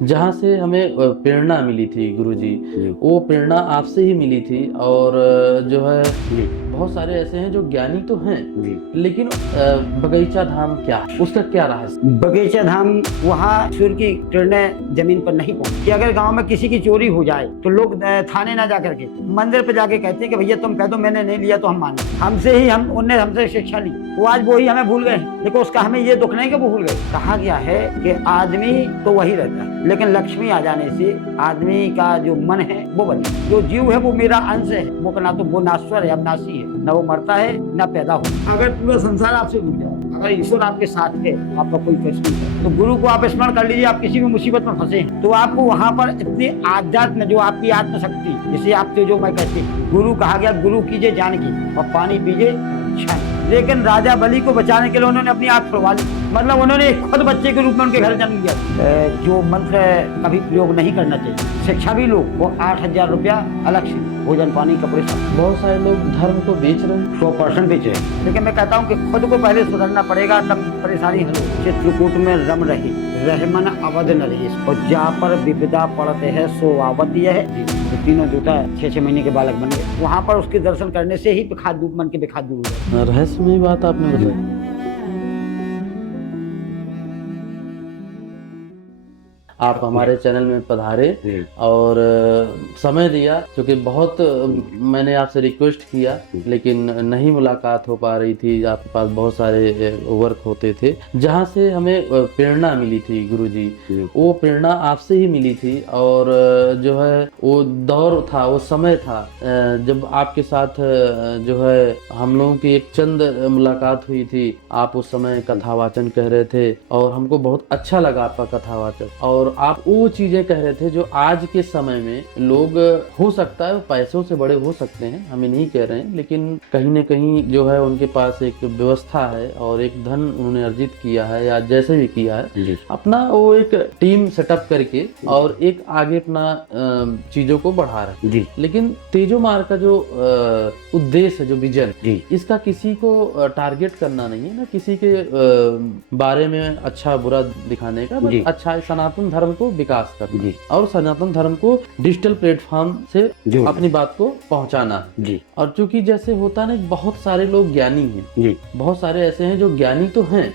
जहाँ से हमें प्रेरणा मिली थी गुरुजी, वो प्रेरणा आपसे ही मिली थी। और जो है बहुत सारे ऐसे हैं जो ज्ञानी तो हैं, लेकिन बगीचा धाम क्या, उसका क्या रहस्य? बगीचा धाम वहाँ सूर्य की किरणें जमीन पर नहीं पहुंचती कि अगर गांव में किसी की चोरी हो जाए तो लोग थाने ना जा करके मंदिर पे जाके कहते हैं कि भैया तुम कह दो मैंने नहीं लिया तो हम माने, हमसे ही उनने हमसे शिक्षा ली। वो आज वो ही हमें भूल गए, लेकिन उसका हमें ये दुख नहीं कि वो भूल गए। कहा गया है कि आदमी तो वही रहता है, लेकिन लक्ष्मी आ जाने से आदमी का जो मन है वो बदले। जो जीव है वो मेरा अंश है, वो ना तो वो नाश्वर है, अविनाशी है, न वो मरता है न पैदा हो। अगर पूरा संसार आपसे भूल जाए, अगर ईश्वर आपके साथ है, आपका कोई कष्ट नहीं है, तो गुरु को आप स्मरण कर लीजिए। आप किसी भी मुसीबत में फंसे हैं तो आपको वहाँ पर इतनी आध्यात्म, जो आपकी आत्मशक्ति, जिसे आप जो मैं कहते हैं, गुरु कहा गया, गुरु कीजिए जान की और पानी पीजिए क्षण। लेकिन राजा बलि को बचाने के लिए उन्होंने अपनी आँख खुलवा ली, मतलब उन्होंने खुद बच्चे के रूप में उनके घर जन्म दिया। जो मंत्र कभी प्रयोग नहीं करना चाहिए। शिक्षा भी लो, वो 8,000 रुपया अलग से, भोजन पानी कपड़े सब। बहुत सारे लोग धर्म को बेच रहे हैं, 100% बेच रहे हैं। लेकिन मैं कहता हूँ कि खुद को पहले सुधरना पड़ेगा, तब परेशानी हल हो। चित्रकूट में रम रही रहमन अवध नरेश, और जहाँ पर विपदा पड़ते है सो आवत यह है। तो तीनों जूता 6-6 महीने के बालक बन गए। वहाँ पर उसके दर्शन करने से ही बेखाद मन के बेखाद दूर हो गए। रहस्यमयी बात आपने बताई। आप हमारे चैनल में पधारे और समय दिया, क्योंकि बहुत मैंने आपसे रिक्वेस्ट किया लेकिन नहीं मुलाकात हो पा रही थी। आपके पास बहुत सारे वर्क होते थे। जहाँ से हमें प्रेरणा मिली थी गुरुजी, वो प्रेरणा आपसे ही मिली थी। और जो है वो दौर था, वो समय था जब आपके साथ जो है हम लोगों की एक चंद मुलाकात हुई थी। आप उस समय कथावाचन कह रहे थे और हमको बहुत अच्छा लगा आपका कथावाचन। और आप वो चीजें कह रहे थे जो आज के समय में लोग, हो सकता है पैसों से बड़े हो सकते हैं, हमें नहीं कह रहे हैं, लेकिन कहीं न कहीं जो है उनके पास एक व्यवस्था है और एक धन उन्होंने अर्जित किया है, या जैसे भी किया है अपना, वो एक टीम सेटअप करके और एक आगे अपना चीजों को बढ़ा रहे हैं। लेकिन तेजो मार्ग का जो उद्देश्य है, जो विजन, इसका किसी को टारगेट करना नहीं है, ना किसी के बारे में अच्छा बुरा दिखाने का, बस अच्छा सनातन धर्म को विकास करना और सनातन धर्म को डिजिटल प्लेटफॉर्म से अपनी बात को पहुंचाना। और चूंकि जैसे होता है ना, बहुत सारे लोग ज्ञानी हैं, बहुत सारे ऐसे हैं जो ज्ञानी तो हैं,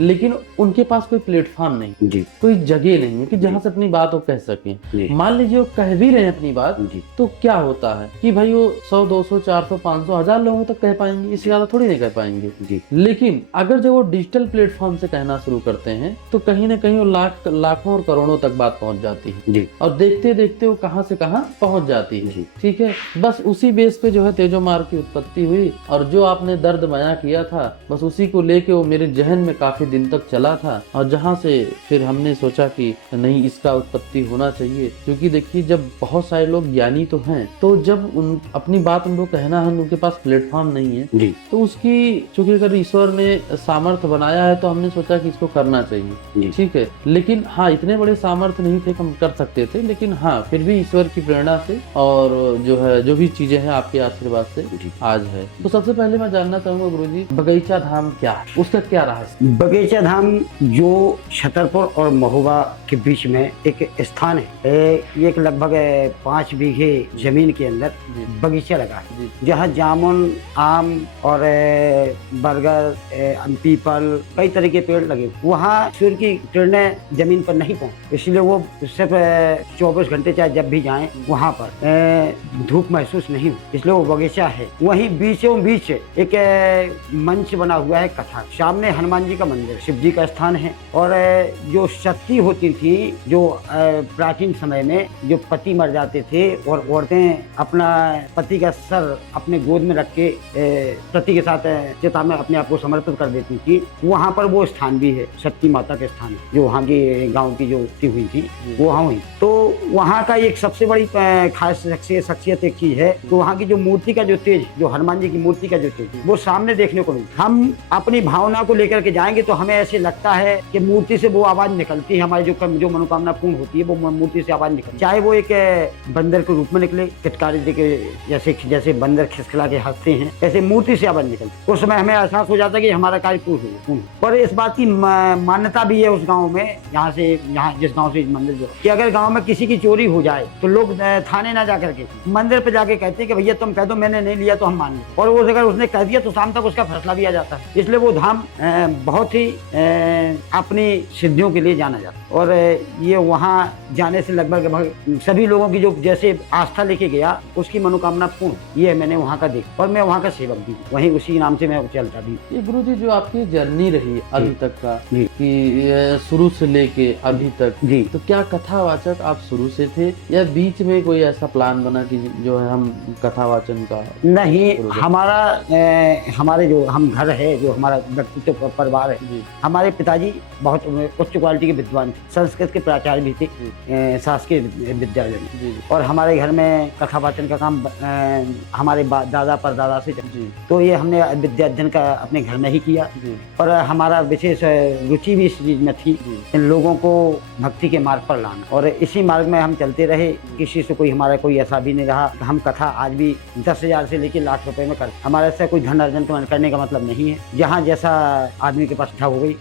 लेकिन उनके पास कोई प्लेटफॉर्म नहीं, कोई जगह नहीं है कि जहाँ से अपनी बात वो कह सकें। मान लीजिए वो कह भी रहे हैं अपनी बात, तो क्या होता है कि भाई वो 100, 200, 400, 500, 1000 लोगों तक कह पाएंगे, इससे ज्यादा थोड़ी नहीं कह पाएंगे। लेकिन अगर जब वो डिजिटल प्लेटफॉर्म से कहना शुरू करते हैं तो कहीं ना कहीं वो लाखों और करोड़ों तक बात पहुंच जाती है, और देखते देखते वो कहां से कहां पहुंच जाती है। ठीक है, बस उसी बेस पे जो है तेजो मार्ग की उत्पत्ति हुई। और जो आपने दर्द बयां किया था, बस उसी को लेके वो मेरे जहन में काफी दिन तक चला था। और जहां से फिर हमने सोचा कि नहीं, इसका उत्पत्ति होना चाहिए। क्योंकि देखिए, जब बहुत सारे लोग ज्ञानी तो हैं, तो जब उन अपनी बात उनको कहना है, उनके पास प्लेटफॉर्म नहीं है, तो उसकी, चूंकि अगर ईश्वर ने सामर्थ्य बनाया है तो हमने सोचा कि इसको करना चाहिए। ठीक है, लेकिन हाँ, इतने बड़े सामर्थ्य नहीं थे, हम कर सकते थे, लेकिन हाँ फिर भी ईश्वर की प्रेरणा से और जो है जो भी चीजें हैं आपके आशीर्वाद से आज है। तो सबसे पहले मैं जानना चाहूंगा गुरुजी, बगीचा धाम क्या है, उसका क्या रहस्य? बगीचा धाम जो छतरपुर और महुआ के बीच में एक स्थान है, ये एक लगभग 5 बीघे जमीन के अंदर बगीचा लगा है, जहाँ जामुन, आम और बरगद, पीपल, कई तरह के पेड़ लगे। वहाँ सूर्य की किरणें जमीन पर नहीं पहुंच, इसलिए वो सिर्फ 24 घंटे चाहे जब भी जाएं वहाँ पर धूप महसूस नहीं हो, इसलिए वो बगीचा है। वहीं बीचों बीच एक मंच बना हुआ है कथा। सामने हनुमान जी का मंदिर, शिव जी का स्थान है। और जो शक्ति होती थी, जो प्राचीन समय में जो पति मर जाते थे और औरतें अपना पति का सर अपने गोद में रख के पति के साथ चिता में अपने आप को समर्पित कर देती थी, वहाँ पर वो स्थान भी है, शक्ति माता के स्थान, जो वहाँ की गाँव की जो हुई थी वो वहाँ हुई। तो वहाँ का एक सबसे बड़ी खास शख्सियत एक चीज है, तो वहाँ की जो मूर्ति का जो तेज, जो हनुमान जी की मूर्ति का जो तेज, वो सामने देखने को मिलता। हम अपनी भावना को लेकर के जाएंगे तो हमें ऐसे लगता है कि मूर्ति से वो आवाज निकलती है, हमारी जो मनोकामना पूर्ण होती है वो मूर्ति से आवाज निकलती है। चाहे वो एक बंदर के रूप में निकले, किटकारी देके जैसे बंदर खिसखिला के हंसते हैं, ऐसे मूर्ति से आवाज निकलती। उस समय हमें एहसास हो जाता है कि हमारा कार्य पूर्ण हो। और इस बात की मान्यता भी है उस गाँव में, जिस गांव से मंदिर जो कि अगर गांव में किसी की चोरी हो जाए तो लोग थाने ना जा करके मंदिर पे जाके कहते हैं कि भैया तुम कह दो मैंने नहीं लिया तो हम मान लें, और वो अगर उसने कह दिया तो शाम तक उसका फैसला भी आ जाता है। इसलिए वो धाम बहुत ही अपनी सिद्धियों के लिए जाना जाता है। और ये वहाँ जाने से लगभग सभी लोगों की जो जैसे आस्था लेके गया उसकी मनोकामना पूर्ण, ये मैंने वहाँ का देखा और मैं वहाँ का सेवक भी वहीं उसी नाम से मैं चलता भी। ये गुरुजी जो आपकी जर्नी रही अभी तक का जी। कि शुरू से लेके अभी तक जी। तो क्या कथावाचक आप शुरू से थे या बीच में कोई ऐसा प्लान बना कि जो है हम कथावाचन का? नहीं, हमारा हमारे जो हम घर है जो हमारा व्यक्तित्व परिवार है, हमारे पिताजी बहुत उच्च क्वालिटी के विद्वान थे, संस्कृत के प्राचार्य भी थे शासकीय विद्यालय में, और हमारे घर में कथावाचन का काम हमारे दादा परदादा से चला। तो ये हमने विद्या अध्ययन का अपने घर में ही किया, और हमारा विशेष रुचि भी इस चीज में थी इन लोगों को भक्ति के मार्ग पर लाना, और इसी मार्ग में हम चलते रहे। किसी से कोई हमारा कोई ऐसा भी नहीं रहा। हम कथा आज भी 10,000 से लेकर लाख रुपए में कर, हमारे से कोई धन अर्जन करने का मतलब नहीं है। जहाँ जैसा आदमी के पास हो गई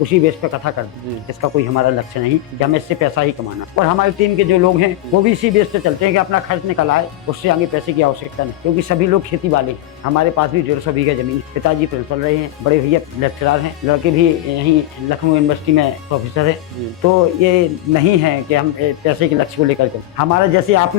उसी बेस पे कथा कर दी, इसका कोई हमारा लक्ष्य नहीं कि हमें इससे पैसा ही कमाना। और हमारी टीम के जो लोग हैं वो भी इसी बेस पे चलते हैं कि अपना खर्च निकल आए, उससे आगे पैसे की आवश्यकता नहीं, क्योंकि सभी लोग खेती वाले हैं। हमारे पास भी 150 बीघा जमीन, पिताजी प्रिंसिपल रहे हैं, बड़े भैया लेक्चरर हैं, लड़के भी यहीं लखनऊ यूनिवर्सिटी में प्रोफेसर है। तो ये नहीं है कि हम पैसे के लक्ष्य को लेकर के हमारा, जैसे आप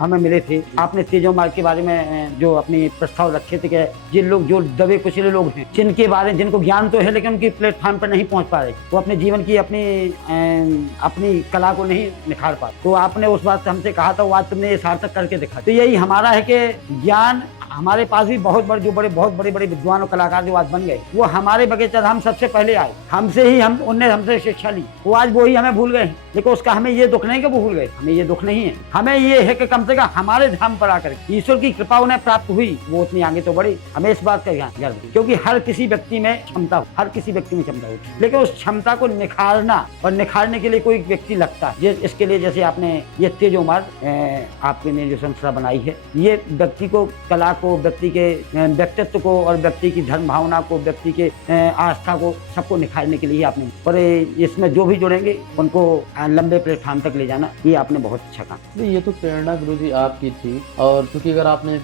हमें मिले थे, आपने तेजो मार्ग के बारे में जो अपनी प्रस्ताव रखे थे कि जिन लोग जो दबे कुचले लोग हैं जिनके बारे में जिनको ज्ञान तो है लेकिन उनकी प्लेटफॉर्म पर नहीं पहुंच पा रहे, वो अपने जीवन की अपनी कला को नहीं निखार पा, तो आपने उस बात से हमसे कहा था, वो आज तुमने ये सार्थक करके दिखा। तो यही हमारा है कि ज्ञान हमारे पास भी बहुत बड़े विद्वान और कलाकार जो आज बन गए, वो हमारे बगीचा हम सबसे पहले आए, हमसे ही उनने हमसे शिक्षा ली। वो आज वो ही हमें भूल गए, लेकिन उसका हमें ये दुख नहीं कि वो भूल गए, हमें ये दुख नहीं है। हमें ये है कि कम से कम हमारे धाम पर आकर ईश्वर की कृपा उन्हें प्राप्त हुई, वो उतनी आगे तो बढ़े। हमें इस बात का ध्यान गर्व, क्योंकि हर किसी व्यक्ति में क्षमता होती, लेकिन उस क्षमता को निखारना और निखारने के लिए कोई व्यक्ति लगता है। इसके लिए जैसे आपने ये तेजो मार्ग आपने ने जो संस्था बनाई है, ये व्यक्ति को कला को, व्यक्ति के व्यक्तित्व को और व्यक्ति की धर्म भावना को, व्यक्ति के आस्था को, सबको निखारने के लिए आपने, और इसमें जो भी जुड़ेंगे उनको लंबे प्लेटफॉर्म तक ले जाना, ये आपने बहुत अच्छा काम। ये तो प्रेरणा गुरुजी आपकी थी, और क्योंकि अगर आपसे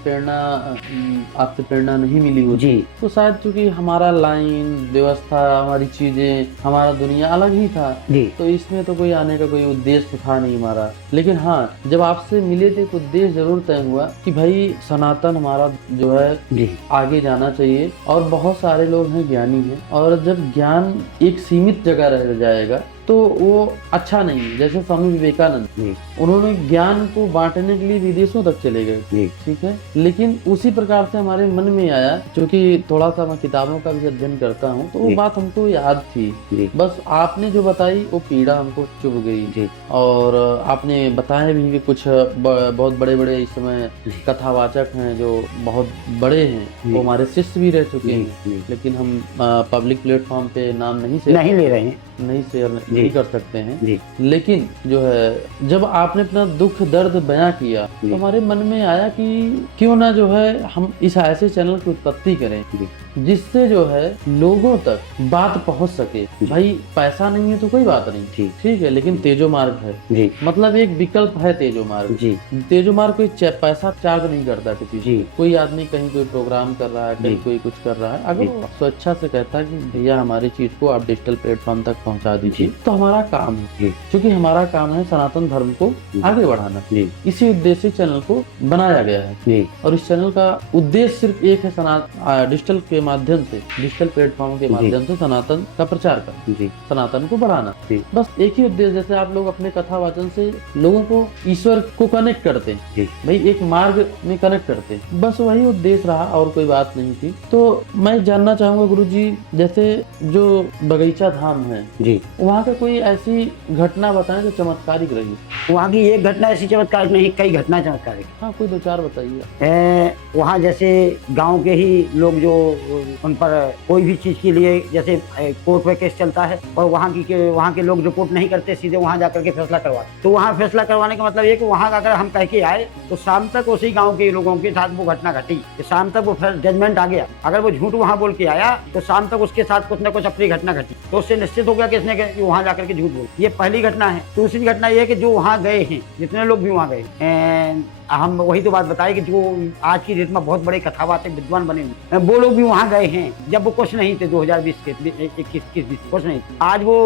प्रेरणा नहीं मिली होती तो शायद क्योंकि हमारा लाइन व्यवस्था, हमारी चीजें, हमारा दुनिया अलग ही था, तो इसमें तो कोई आने का कोई उद्देश्य था नहीं हमारा। लेकिन हाँ, जब आपसे मिले थे तो उद्देश्य जरूर तय हुआ कि भाई सनातन हमारा जो है आगे जाना चाहिए, और बहुत सारे लोग हैं ज्ञानी हैं, और जब ज्ञान एक सीमित जगह रह जाएगा तो वो अच्छा नहीं है। जैसे स्वामी विवेकानंद, उन्होंने ज्ञान को बांटने के लिए विदेशों तक चले गए, ठीक है, लेकिन उसी प्रकार से हमारे मन में आया, क्योंकि थोड़ा सा मैं किताबों का भी अध्ययन करता हूँ, तो वो बात हमको याद थी। बस आपने जो बताई वो पीड़ा हमको चुभ गई, और आपने बताया भी कुछ बहुत बड़े इस समय कथावाचक हैं जो बहुत बड़े हैं, वो हमारे शिष्य भी रह चुके हैं, लेकिन हम पब्लिक प्लेटफॉर्म पे नाम नहीं ले रहे हैं, नहीं कर सकते हैं। लेकिन जो है जब आपने अपना दुख दर्द बयां किया तो हमारे मन में आया कि क्यों ना जो है हम इस ऐसे चैनल की उत्पत्ति करें जिससे जो है लोगों तक बात पहुंच सके। भाई पैसा नहीं है तो कोई बात नहीं, ठीक है, लेकिन तेजो मार्ग है, मतलब एक विकल्प है तेजो मार्ग। तेजो मार्ग कोई पैसा चार्ज नहीं करता किसी से। कोई आदमी कहीं कोई प्रोग्राम कर रहा है, कहीं कोई कुछ कर रहा है, अगर वो स्वेच्छा से कहता है कि भैया हमारी चीज को आप डिजिटल प्लेटफॉर्म तक पहुंचा दीजिए, तो हमारा काम है, क्योंकि हमारा काम है सनातन धर्म को आगे बढ़ाना। इसी उद्देश्य चैनल को बनाया गया है, और इस चैनल का उद्देश्य सिर्फ एक है, डिजिटल के माध्यम से, डिजिटल प्लेटफॉर्म के माध्यम से सनातन का प्रचार करना, सनातन को बढ़ाना, बस एक ही उद्देश्य। जैसे आप लोग अपने कथा वाचन से लोगों को ईश्वर को कनेक्ट करते हैं, भाई एक मार्ग में कनेक्ट करते हैं, बस वही उद्देश्य रहा, और कोई बात नहीं थी। तो मैं जानना चाहूंगा गुरुजी, जैसे जो बगीचा धाम है वहाँ का कोई ऐसी घटना बताएं जो चमत्कारिक रही। वहाँ की एक घटना ऐसी चमत्कारिक नहीं, कई घटना चमत्कारिक। हाँ, कोई 2-4 बताइए। वहाँ जैसे गांव के ही लोग जो उन पर कोई भी चीज के लिए, जैसे कोर्ट में केस चलता है और वहाँ के लोग रिपोर्ट नहीं करते, सीधे वहाँ जाकर के फैसला करवाते। तो वहाँ फैसला करवाने का मतलब ये कि वहाँ अगर हम कह के आए तो शाम तक उसी गाँव के लोगों के साथ वो घटना घटी, शाम तक वो जजमेंट आ गया। अगर वो झूठ वहाँ बोल के आया तो शाम तक उसके साथ कुछ न कुछ अपनी घटना घटी, तो उससे निश्चित हो गया कि इसने वहाँ वहां जाकर के झूठ बोल। ये पहली घटना है। दूसरी घटना ये है कि जो वहां गए हैं, जितने लोग भी वहां गए, हम वही तो बात बताई कि जो आज की डेट में बहुत बड़े कथावाचक विद्वान बने हुए वो लोग भी वहां गए हैं जब वो कुछ नहीं थे। 2020 के 21 कुछ नहीं, आज वो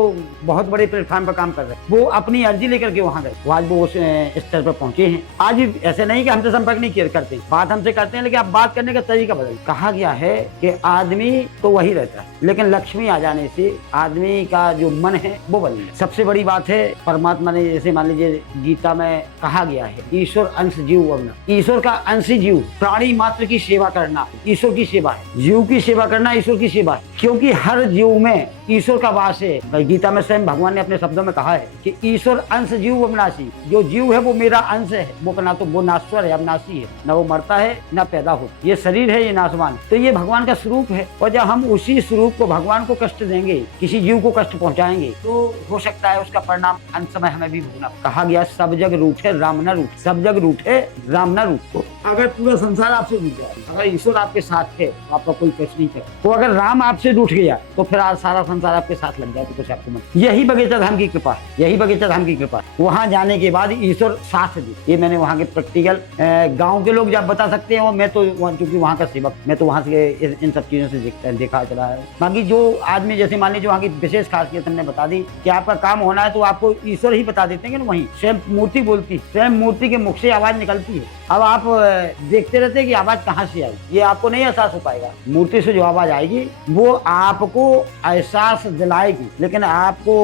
बहुत बड़े प्लेटफॉर्म पर काम कर रहे हैं। वो अपनी अर्जी लेकर के वहां गए, वो आज वो उस स्तर पर पहुंचे हैं। आज भी ऐसे नहीं कि हमसे संपर्क नहीं करते, बात हमसे करते हैं, लेकिन अब बात करने का तरीका बदल। कहा गया है कि आदमी तो वही रहता है, लेकिन लक्ष्मी आ जाने से आदमी का जो मन है वो बदल। सबसे बड़ी बात है, परमात्मा ने जैसे मान लीजिए गीता में कहा गया है, ईश्वर अंश जीव अवना, ईश्वर का अंश जीव, प्राणी मात्र की सेवा करना ईश्वर की सेवा है। जीव की सेवा करना ईश्वर की सेवा है, क्योंकि हर जीव में ईश्वर का वास है। भाई गीता में स्वयं भगवान ने अपने शब्दों में कहा है कि ईश्वर अंश जीव अविनाशी, जो जीव है वो मेरा अंश है, वो ना तो वो नाश्वर है, अविनाशी है, न वो मरता है न पैदा हो। ये शरीर है, ये नाशवान, तो ये भगवान का स्वरूप है। और जब हम उसी स्वरूप को भगवान को कष्ट देंगे, किसी जीव को कष्ट पहुंचाएंगे, तो हो सकता है उसका परिणाम अंत समय हमें भी भोगना। कहा गया सब जग रूठे राम न रूठ, सब जग रूठे राम न रूठ। तो अगर पूरा संसार आपसे रूठ जाए, अगर ईश्वर आपके साथ है तो आपका कोई कष्ट नहीं कर, तो अगर राम आपसे रूठ गया तो फिर आज सारा संसार आपके साथ लग जाए तो कुछ आपको मन। यही बगीचा धाम की कृपा है, यही बगीचा धाम की कृपा है। वहां जाने के बाद ईश्वर साथ दी। ये मैंने वहां के प्रैक्टिकल गांव के लोग जब बता सकते हैं, मैं तो चूंकि वहां का सेवक, मैं तो वहां से इन सब चीजों से देखा चला है। बाकी जो आदमी जैसे मान लीजिए वहाँ की विशेष खासियत हमने बता दी कि आपका काम होना है तो आपको ईश्वर ही बता देते हैं कि वहीं स्वयं मूर्ति बोलती, स्वयं मूर्ति के मुख से आवाज निकलती है। अब आप देखते रहते हैं कि आवाज कहाँ से आई, ये आपको नहीं एहसास हो पाएगा। मूर्ति से जो आवाज आएगी वो आपको एहसास दिलाएगी, लेकिन आपको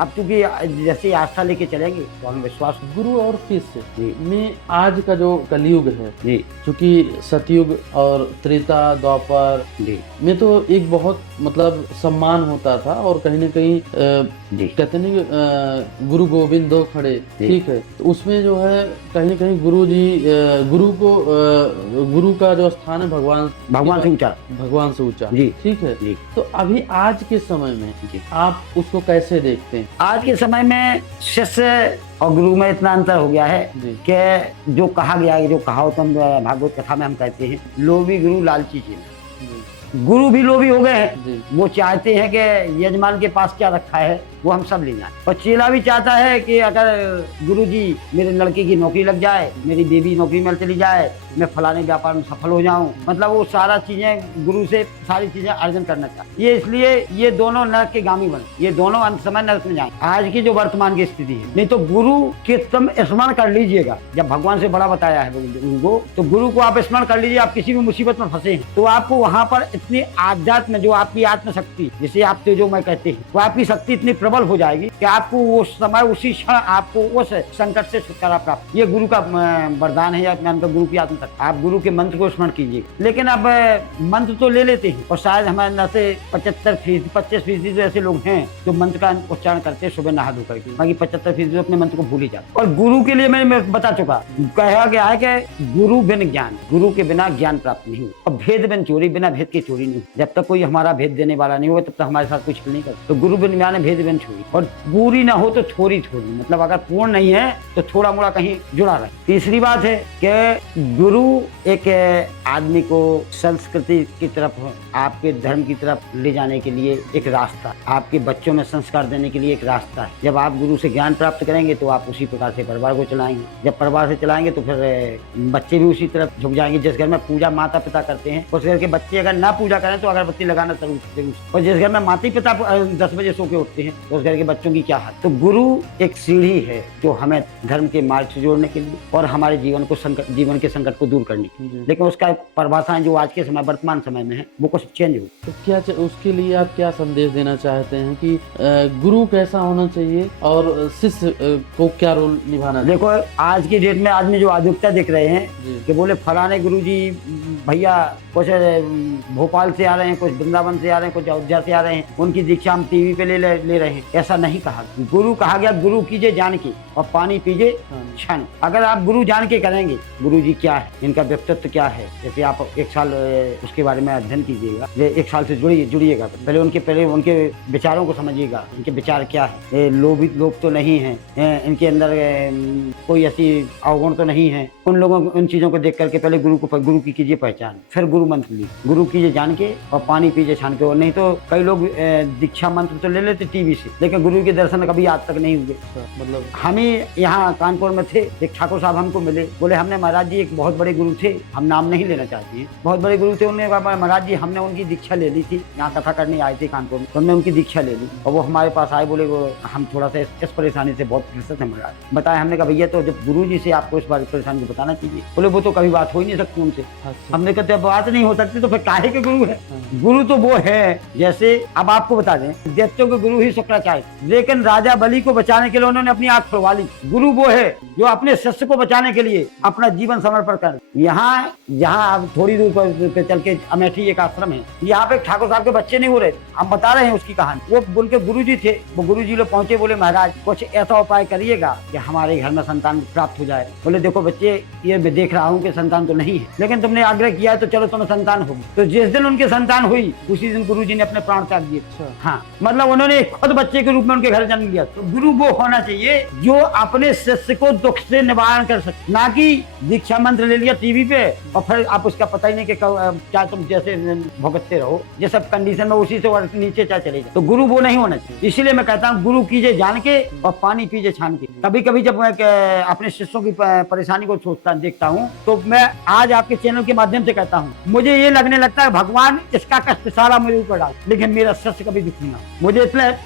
अब चूंकि जैसे आस्था लेके चलेंगे तो हमें विश्वास। गुरु और शिष्य में आज का जो कलयुग है जी, चूंकि सतयुग और त्रेता द्वापर जी में तो एक बहुत मतलब सम्मान होता था, और कहीं ना कहीं जी कहते नहीं कि गुरु गोविंद दो खड़े, ठीक है, तो उसमें जो है कहीं ना कहीं गुरु जी गुरु का जो स्थान है भगवान से ऊंचा जी, ठीक है जी। तो अभी आज के समय में आप उसको कैसे देखते हैं? आज के समय में शिष्य और गुरु में इतना अंतर हो गया है कि जो कहा गया है, जो कहावत हम भागवत कथा में हम कहते हैं, लोभी गुरु लालची चेला। गुरु भी लोभी हो गए हैं, वो चाहते हैं कि यजमान के पास क्या रखा है वो हम सब ले जाएं। और चेला भी चाहता है कि अगर गुरुजी मेरे लड़के की नौकरी लग जाए, मेरी बेबी नौकरी में चली जाए, मैं फलाने व्यापार में सफल हो जाऊं, मतलब वो सारा चीजें गुरु से सारी चीजें अर्जन करना चाहते। ये इसलिए ये दोनों नरक के गामी बने, ये दोनों अंत समय नरक में जाएं। आज की जो वर्तमान की स्थिति है, नहीं तो गुरु के तुम स्मरण कर लीजिएगा, जब भगवान से बड़ा बताया है उनको, तो गुरु को आप स्मरण कर लीजिए। आप किसी भी मुसीबत में फंसे हैं तो आपको वहां पर इतनी आध्यात्म, जो आपकी आत्मशक्ति, जिसे आप तेजो मैं कहते हैं, वो आपकी शक्ति इतनी प्रबल हो जाएगी कि आपको वो समय उसी क्षण आपको उस संकट से छुटकारा प्राप्त। ये गुरु का वरदान है, या गुरु की आत्म। आप गुरु के मंत्र को स्मरण कीजिए। लेकिन अब मंत्र तो ले लेते हैं, और शायद हमारे अंदर से 25% जो ऐसे लोग हैं जो मंत्र का उच्चारण करते हैं सुबह नहा धो करके, बाकी 75% अपने मंत्र को भूल ही जाते। और गुरु के लिए मैं बता चुका, कहा गया है कि गुरु बिन ज्ञान, गुरु के बिना ज्ञान प्राप्त नहीं हो, और भेद बिन चोरी, बिना भेद की चोरी नहीं। जब तक कोई हमारा भेद देने वाला नहीं होगा तब तक हमारे साथ कुछ नहीं करता। तो गुरु बिन ज्ञान, भेद बिन चोरी, और पूरी ना हो तो थोड़ी थोड़ी, मतलब अगर पूर्ण नहीं है तो थोड़ा मोड़ा कहीं जुड़ा रहे। तीसरी बात है कि गुरु एक आदमी को संस्कृति की तरफ, आपके धर्म की तरफ ले जाने के लिए एक रास्ता, आपके बच्चों में संस्कार देने के लिए एक रास्ता है। जब आप गुरु से ज्ञान प्राप्त करेंगे तो आप उसी प्रकार से परिवार को चलाएंगे। जब परिवार से चलाएंगे तो फिर बच्चे भी उसी तरफ झुक जाएंगे। जिस घर में पूजा माता पिता करते हैं, उस घर के बच्चे अगर ना पूजा करें तो अगरबत्ती लगाना जरूर। और जिस घर में माता पिता 10 बजे सो के उठते हैं तो उस घर के बच्चों की क्या हाल। तो गुरु एक सीढ़ी है जो हमें धर्म के मार्ग से जोड़ने के लिए और हमारे जीवन के संकट को दूर करने के लिए, लेकिन उसका परिभाषाएं जो आज के समय वर्तमान समय में है वो कुछ चेंज हो। तो क्या उसके लिए आप क्या संदेश देना चाहते हैं कि गुरु कैसा होना चाहिए और शिष्य को क्या रोल निभाना चाहिए? देखो आज की डेट में आदमी जो आधुनिकता देख रहे हैं कि बोले फलाने गुरुजी भैया कुछ भोपाल से आ रहे हैं, कुछ वृंदावन से आ रहे हैं, कुछ अयोध्या से आ रहे हैं, उनकी दीक्षा हम टीवी पे ले रहे हैं। ऐसा नहीं कहा। गुरु कहा गया गुरु कीजिए जान के और पानी पीजिए क्षण। अगर आप गुरु जान के करेंगे, गुरु जी क्या है, इनका व्यक्तित्व क्या है, जैसे आप 1 साल उसके बारे में अध्ययन कीजिएगा, 1 साल से जुड़िएगा, पहले उनके विचारों को समझिएगा, इनके विचार क्या है, लोभ तो नहीं है, इनके अंदर कोई ऐसी अवगुण तो नहीं है। उन चीजों को देख करके पहले गुरु की कीजिए पहचान, फिर गुरु मंत्र ली, गुरु कीजिए जान के और पानी पीजिए छान के। और नहीं तो कई लोग दीक्षा मंत्र तो ले लेते टीवी से, लेकिन गुरु के दर्शन कभी आज तक नहीं हुए। मतलब हम ही यहाँ कानपुर में थे, एक ठाकुर साहब हमको मिले, बोले हमने महाराज जी एक बहुत बड़े गुरु थे, हम नाम नहीं लेना चाहते हैं, बहुत बड़े गुरु थे। उन्होंने कहा महाराज जी हमने उनकी दीक्षा ले ली थी, यहाँ कथा करने आए थे कानपुर में, तो हमने उनकी दीक्षा ले ली और वो हमारे पास आए, बोले वो हम थोड़ा सा इस परेशानी से बहुत ग्रस्त है महाराज। बताया हमने कहा भैया तो जब गुरु जी से आपको इस बार परेशानी को बताना चाहिए। बोले वो तो कभी बात हो ही नहीं सकती उनसे। हमने कहा जब बात नहीं हो सकती तो फिर काहे के गुरु है? गुरु तो वो है, जैसे अब आपको बता दें दैत्यों के गुरु ही शुक्राचार्य, लेकिन राजा बलि को बचाने के लिए उन्होंने अपनी आंख खुलवा ली। गुरु वो है जो अपने शिष्य को बचाने के लिए अपना जीवन समर्पण कर। यहाँ आप थोड़ी दूर पर चल के अमेठी एक आश्रम है, यहाँ पे ठाकुर साहब के बच्चे नहीं हो रहे, हम बता रहे हैं उसकी कहानी। वो उनके गुरु जी थे, वो गुरु जी लोग पहुंचे, बोले महाराज कुछ ऐसा उपाय करिएगा कि हमारे घर में संतान प्राप्त हो जाए। बोले देखो बच्चे ये मैं देख रहा हूँ कि संतान तो नहीं है, लेकिन तुमने आग्रह किया है तो चलो तुम्हें संतान होगी। तो जिस दिन उनकी संतान हुई उसी दिन गुरु जी ने अपने प्राण त्याग दिए। हाँ, मतलब उन्होंने खुद बच्चे के रूप में उनके घर जन्म लिया। तो गुरु वो होना चाहिए जो अपने शिष्य को दुख से निवारण कर सके, ना कि दीक्षा मंत्र ले लिया टीवी पे और फिर आप उसका पता ही नहीं कि क्या तुम जैसे भुगतते रहो, ये सब कंडीशन में उसी से नीचे क्या चलेगा। तो गुरु वो नहीं होना चाहिए। इसलिए मैं कहता हूँ गुरु कीजिए जान के और पानी पीजिए छान के। कभी कभी जब मैं अपने शिष्यों की परेशानी को सोचता देखता हूँ तो मैं आज आपके चैनल के माध्यम से कहता हूँ, मुझे ये लगने लगता है भगवान इसका कष्ट सारा मेरे ऊपर डाल, लेकिन मेरा शिष्य कभी दुखी ना। मुझे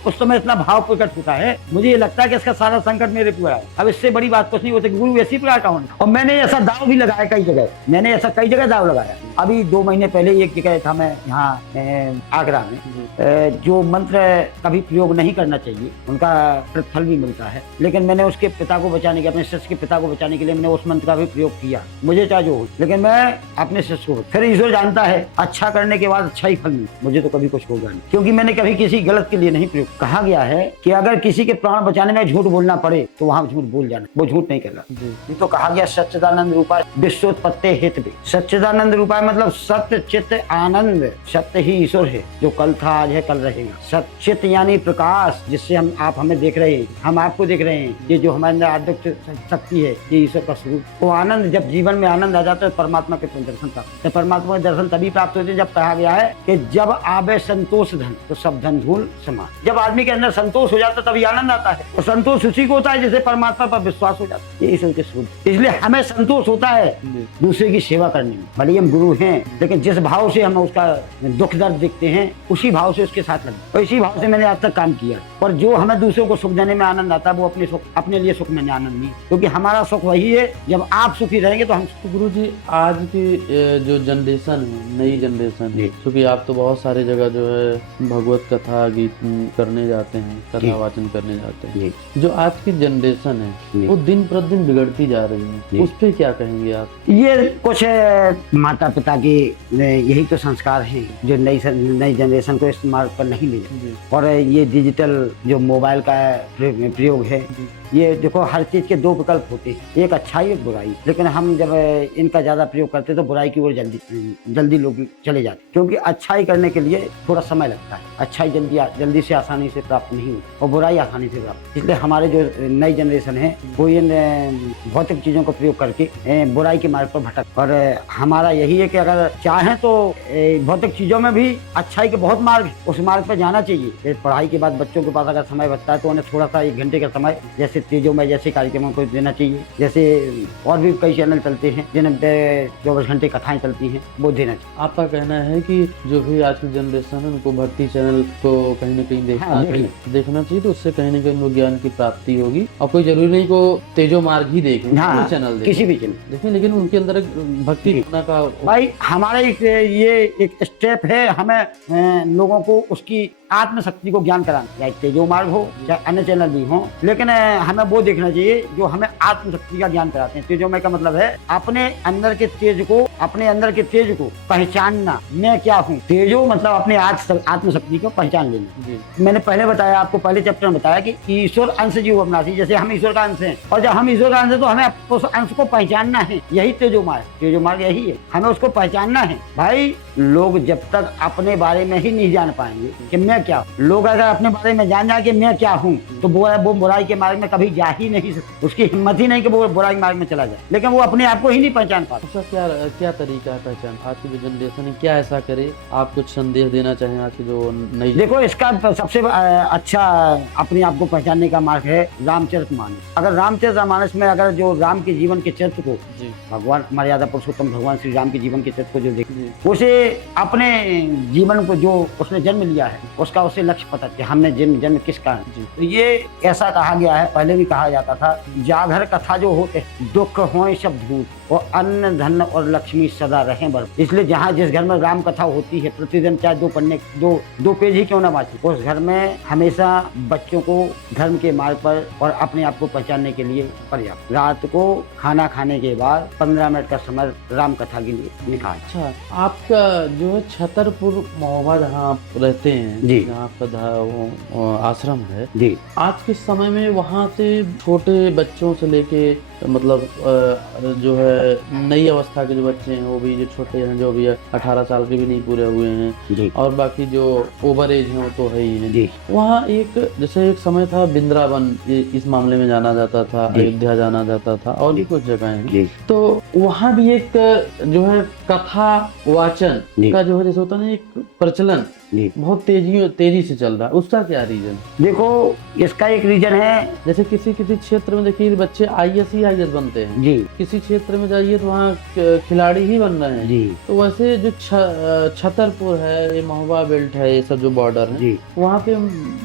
उस समय इतना भाव प्रकट होता है, मुझे ये लगता है कि इसका सारा संकट मेरे ऊपर है। अब इससे बड़ी बात कुछ नहीं होती। गुरु ऐसी प्रकार का होना। और मैंने ऐसा दाव भी लगाया कई जगह, मैंने ऐसा कई जगह दाव लगाया। अभी 2 महीने पहले एक जगह था मैं यहाँ आगरा में, जो मंत्र कभी प्रयोग नहीं करना चाहिए उनका प्रतिफल भी मिलता है, लेकिन मैंने उसके पिता को बचाने के, अपने शिष्य के पिता को बचाने के लिए मैंने उस मंत्र का भी प्रयोग किया, मुझे चाहे जो हो, लेकिन मैं अपने शिष्य को। फिर ईश्वर जानता है अच्छा करने के बाद अच्छा ही फल मिले, मुझे तो कभी कुछ होगा नहीं, क्योंकि मैंने कभी किसी गलत के लिए नहीं प्रयोग। कहा गया है कि अगर किसी के प्राण बचाने में झूठ बोलना पड़े तो वहां झूठ बोल जाना, वो झूठ नहीं करना। ये तो कहा गया सच्चिदानंद रूपाय विश्वोत्पत्ति हेतु भी। सच्चिदानंद रूपाय मतलब सत्य चित्त आनंद, सत्य ही ईश्वर है जो कल था आज है कल रहेगा। सच्चित यानी प्रकाश, जिससे आप हमें देख रहे हैं, हम आपको देख रहे हैं, ये जो हमारे अंदर आध्यात्मिक शक्ति है ये ईश्वर का स्वरूप। वो आनंद, जब जीवन में आनंद आ जाता है परमात्मा के दर्शन प्राप्त। तो परमात्मा के दर्शन तभी प्राप्त होते हैं जब कहा गया है कि जब आवे संतोष धन तो सब धन धूल समान। जब आदमी के अंदर संतोष हो जाता है तभी आनंद आता है, और संतोष उसी को होता है जिसे परमात्मा पर विश्वास हो जाता है। ये ईश्वर के स्वरूप। इसलिए हमें संतोष होता है दूसरे की सेवा करने में। भले हम गुरु हैं, लेकिन जिस भाव से हम उसका दुख दर्द देखते हैं उसी भाव से उसके साथ लगते, और इसी भाव से मैंने आज तक काम किया। और जो हमें दूसरों को सुख देने में आनंद आता है वो अपने लिए सुख में आनंद नहीं, क्योंकि हमारा सुख वही है जब आप सुखी रहेंगे तो हम। गुरु जी आज की जो जनरेशन है, नई जनरेशन है, क्योंकि आप तो बहुत सारे जगह जो है भगवत कथा गीत करने जाते हैं, कथा वाचन करने जाते हैं, जो आज की जनरेशन है वो दिन प्रतिदिन बिगड़ती जा रही है, उस पर क्या कहेंगे आप? ये कुछ माता पिता के यही तो संस्कार हैं जो नई जनरेशन को इस मार्ग पर नहीं ले जाते। और ये डिजिटल जो मोबाइल का प्रयोग है, ये देखो हर चीज के 2 विकल्प होते हैं, एक अच्छाई एक बुराई। लेकिन हम जब इनका ज्यादा प्रयोग करते हैं तो बुराई की ओर जल्दी लोग चले जाते, क्योंकि अच्छाई करने के लिए थोड़ा समय लगता है। अच्छाई जल्दी से आसानी से प्राप्त नहीं होती और बुराई आसानी से प्राप्त। इसलिए हमारे जो नई जनरेशन है वो इन भौतिक चीजों का प्रयोग करके बुराई के मार्ग पर भटक। और हमारा यही है कि अगर चाहें तो भौतिक चीजों में भी अच्छाई के बहुत मार्ग, उस मार्ग पर जाना चाहिए। पढ़ाई के बाद बच्चों के पास अगर समय बचता है तो उन्हें थोड़ा सा 1 घंटे का समय जैसे तेजोमय जैसे कार्यक्रमों को देना चाहिए। जैसे और भी कई चैनल चलते हैं जिनमें 24 घंटे कथाएं चलती हैं, वो देना चाहिए। आपका कहना है कि जो भी आज की जनरेशन है उनको भक्ति चैनल को कहीं ना कहीं देखना चाहिए, तो उससे कहीं ना कहीं उनको ज्ञान की प्राप्ति होगी। और कोई जरूरी नहीं को तेजो मार्ग ही देखें, चैनल किसी भी चैनल देखें, लेकिन उनके अंदर भक्ति का भाई हमारा ये एक स्टेप है, हमें लोगों को उसकी आत्मशक्ति को ज्ञान कराना, चाहे तेजो मार्ग हो चाहे अन्य चैनल भी हो, लेकिन हमें वो देखना चाहिए जो हमें आत्मशक्ति का ज्ञान कराते हैं। तेजोमय का मतलब है अपने अंदर के तेज को पहचानना, मैं क्या हूँ। तेजो मतलब अपने आत्मशक्ति को पहचान लेना। मैंने पहले बताया, आपको पहले चैप्टर में बताया कि ईश्वर अंश जीव अविनाशी, जैसे हम ईश्वर का अंश हैं, और जब हम ईश्वर का अंश है तो हमें उस अंश को पहचानना है। यही तेजो मार्ग यही है, हमें उसको पहचानना है। भाई लोग जब तक अपने बारे में ही नहीं जान पाएंगे कि मैं क्या हूँ। लोग अगर अपने बारे में जान जाए कि मैं क्या हूँ तो वो बुराई के मार्ग में कभी जा ही नहीं सकता, उसकी हिम्मत ही नहीं कि वो बुराई के मार्ग में चला जाए, लेकिन वो अपने आप को ही नहीं पहचान पाता। उसका क्या क्या तरीका है पहचान? आज की जो जनरेशन है क्या ऐसा करे? आप कुछ संदेश देना चाहें आज की जो नई? देखो, इसका सबसे अच्छा अपने आप को पहचानने का मार्ग है रामचरितमानस। अगर रामचरितमानस में अगर जो राम के जीवन के चरित्र को, जी भगवान मर्यादा पुरुषोत्तम भगवान श्री राम के जीवन के चरित्र को जो देखे, जी उसे अपने जीवन को जो उसने जन्म लिया है उसका उसे लक्ष्य पता कि हमने जन्म किस कारण। जी तो ये ऐसा कहा गया है, पहले भी कहा जाता था, जागर कथा जो होते दुख हो सब दूर और अन्न धन और लक्ष्मी सदा रहें बर। इसलिए जहाँ जिस घर में राम कथा होती है प्रतिदिन चाहे दो पेज ही क्यों ना बाँचे, उस घर में हमेशा बच्चों को धर्म के मार्ग पर और अपने आप को पहचानने के लिए पर्याप्त। रात को खाना खाने के बाद 15 मिनट का समय राम कथा के लिए निकाल। अच्छा, आपका जो है छतरपुर महोबा जहाँ आप रहते हैं, जी। जहाँ आपका आश्रम है जी। आज के समय में, वहाँ से छोटे बच्चों से लेके मतलब जो है नई अवस्था के जो बच्चे हैं वो भी जो छोटे हैं, जो भी 18 साल के भी नहीं पूरे हुए हैं, जी। और बाकी जो ओवर एज हैं वो तो है ही जी। है। वहाँ एक जैसे एक समय था वृंदावन, इस मामले में जाना जाता था, जी। अयोध्या जाना जाता था, और भी जी। कुछ जगह हैं, जी। तो वहाँ भी एक जो है कथा वाचन जी। का जो है जैसे होता है ना एक प्रचलन जी। बहुत तेजी से चल रहा है। उसका क्या रीजन? देखो, इसका एक रीजन है, जैसे किसी क्षेत्र में देखिए बच्चे IAS बनते हैं, जी। किसी क्षेत्र में जाइए तो वहाँ खिलाड़ी ही बन रहे हैं। जी। तो वैसे जो छतरपुर है, ये महोबा बेल्ट है, ये सब जो बॉर्डर है, जी। वहाँ पे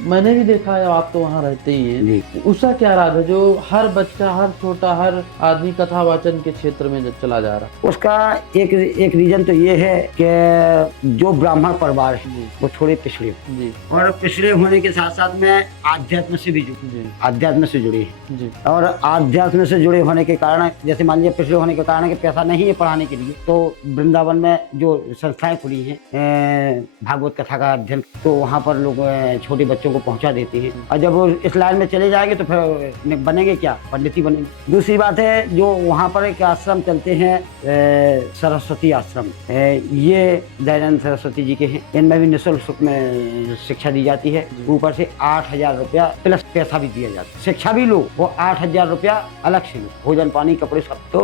मैंने भी देखा है, आप तो वहाँ रहते ही हैं, जी। उसका क्या राज है जो हर बच्चा, हर छोटा, हर आदमी कथा वाचन के क्षेत्र में चला जा रहा है? उसका एक रीजन तो ये है कि जो ब्राह्मण परिवार है वो थोड़े पिछड़े, जी और पिछड़े होने के साथ साथ में आध्यात्म से भी जी आध्यात्म से जुड़े हैं, जी और आध्यात्म से जुड़े होने के कारण, जैसे मान लीजिए पिछड़े होने के कारण कि पैसा नहीं है पढ़ाने के लिए, तो वृंदावन में जो संस्थाएं खुली हैं भागवत कथा का अध्ययन, तो वहाँ पर लोग छोटे बच्चों को पहुँचा देते हैं, और जब वो इस लाइन में चले जाएंगे तो फिर बनेंगे क्या, पंडित ही बनेंगे। दूसरी बात है, जो वहाँ पर एक आश्रम चलते हैं सरस्वती आश्रम, ये दयानंद सरस्वती जी के हैं, इनमें भी निःशुल्क में शिक्षा दी जाती है, ऊपर से 8,000 रुपया प्लस पैसा भी दिया जाता है। शिक्षा भी लो, वो 8,000 रुपया अलग से लो, भोजन पानी कपड़े सब। तो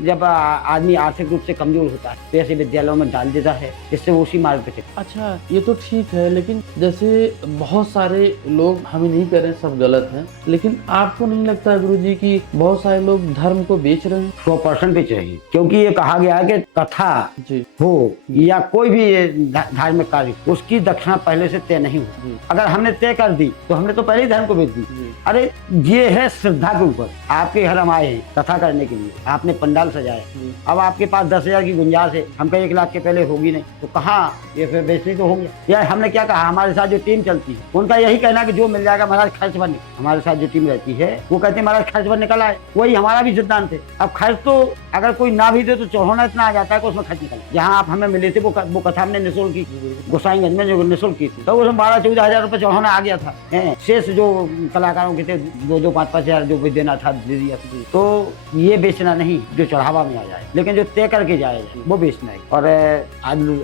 जब आदमी आर्थिक रूप से कमजोर होता है तो ऐसे विद्यालयों में डाल देता है, इससे वो उसी मार्ग पे चलता है। अच्छा, ये तो ठीक है, लेकिन जैसे बहुत सारे लोग, हम नहीं कह रहे सब गलत है, लेकिन आपको नहीं लगता गुरुजी कि बहुत सारे लोग धर्म को बेच रहे हैं? 100% बेच रहे हैं, क्योंकि ये कहा गया है कि कथा जी हो या कोई भी धार्मिक कार्य, उसकी दक्षिणा पहले से तय नहीं जी। हो। अगर हमने तय कर दी तो हमने तो पहले ही धर्म को बेच दी। जी अरे ये है श्रद्धा के ऊपर, आपके घर हम आए हैं कथा करने के लिए, आपने पंडाल सजाया, जी अब आपके पास 10,000 की गुंजाइश है, हमको 1 लाख के पहले होगी नहीं, तो कहाँ ये फिर बेचनी तो होंगे। या हमने क्या कहा, हमारे साथ जो टीम चलती है उनका यही कहना कि जो मिल जाएगा महाराज खर्च भर, हमारे साथ जो टीम रहती है वो कहते हैं महाराज खर्च भर निकल आए, वही हमारा भी सिद्धांत है। अब खर्च तो अगर कोई ना भी दे तो चढ़ाना इतना आ जाता है कि उसमें खर्च निकल। जहाँ आप हमें मिले थे वो कथा हमने निःशुल्क की, गोसाईगंज में जो निःशुल्क की थी, तो उसमें 12-14 रुपये चढ़ाना आ गया था। शेष जो कलाकारों के थे 2-2, 5-5 हजार जो भी देना था दे दिया। तो ये बेचना नहीं जो चढ़ावा में आ जाए, लेकिन जो तय करके जाए वो बेचना है। और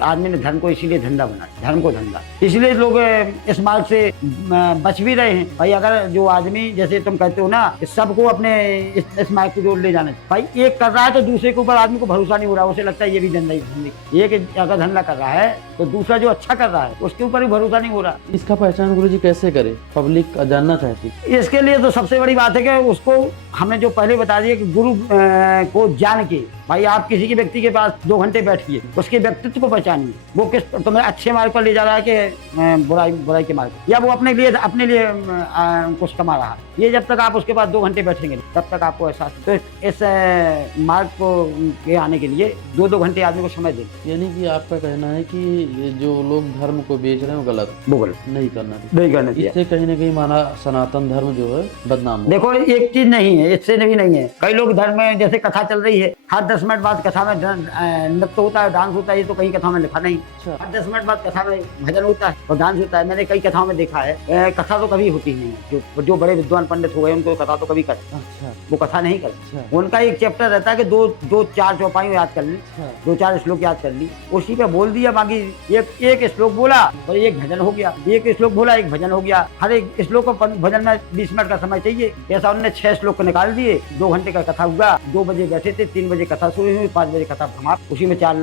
आदमी ने धर्म को इसीलिए धंधा बनाया, धर्म को धंधा, इसलिए लोग इस मार्ग से बच भी रहे हैं। भाई अगर जो आदमी, जैसे तुम कहते हो ना, सबको अपने इस मार्ग की ओर ले जाना, भाई एक कर रहा है तो दूसरे के ऊपर आदमी को भरोसा नहीं हो रहा, उसे लगता है ये भी धंधा ही, एक अगर धंधा कर रहा है तो दूसरा जो अच्छा कर रहा है उसके ऊपर भी भरोसा नहीं हो रहा। इसका पहचान गुरुजी कैसे करे, पब्लिक जानना चाहती है? इसके लिए तो सबसे बड़ी बात है कि उसको हमने जो पहले बता दिया कि गुरु को जान के, भाई आप किसी के व्यक्ति के पास 2 घंटे बैठिए, उसके व्यक्तित्व को पहचानिए, वो किस तुम्हें अच्छे मार्ग पर ले जा रहा है कि बुराई के मार्ग, या वो अपने लिए कुछ कमा रहा है। ये जब तक आप उसके पास 2 घंटे बैठेंगे तब तक आपको एहसास। तो इस मार्ग को के आने के लिए 2-2 घंटे आदमी को समय दें। यानी कि आपका कहना है कि ये जो लोग धर्म को बेच रहे हैं वो गलत, वो गलत नहीं करना नहीं करना चाहिए। इससे कहीं ना कहीं माना सनातन धर्म जो है बदनाम हो। देखो एक चीज नहीं है, इससे नहीं है। कई लोग धर्म में, जैसे कथा चल रही है, हर 10 10 मिनट बाद कथा में नृत्य होता है, डांस होता है, ये तो कहीं कथा में लिखा नहीं। हर 10 मिनट बाद कथा में भजन होता है और डांस होता है। मैंने कई कथाओं में देखा है, कथा तो कभी होती नहीं है। जो बड़े विद्वान पंडित हो गए उनको कथा तो कभी करते, अच्छा, वो कथा नहीं करते। उनका एक चैप्टर रहता है कि दो चार चौपाई याद कर ली, 2-4 श्लोक याद कर ली, उसी पे बोल दिया। बाकी एक श्लोक बोला और एक भजन हो गया, एक श्लोक बोला एक भजन हो गया। हर एक श्लोक को भजन में 20 मिनट का समय चाहिए। ऐसा उन्होंने 6 श्लोक निकाल दिए, 2 घंटे का कथा हुआ। 2 बजे बैठे थे, 3 बजे कथा शुरू हुई, 5 बजे कथा समाप्त। उसी में 4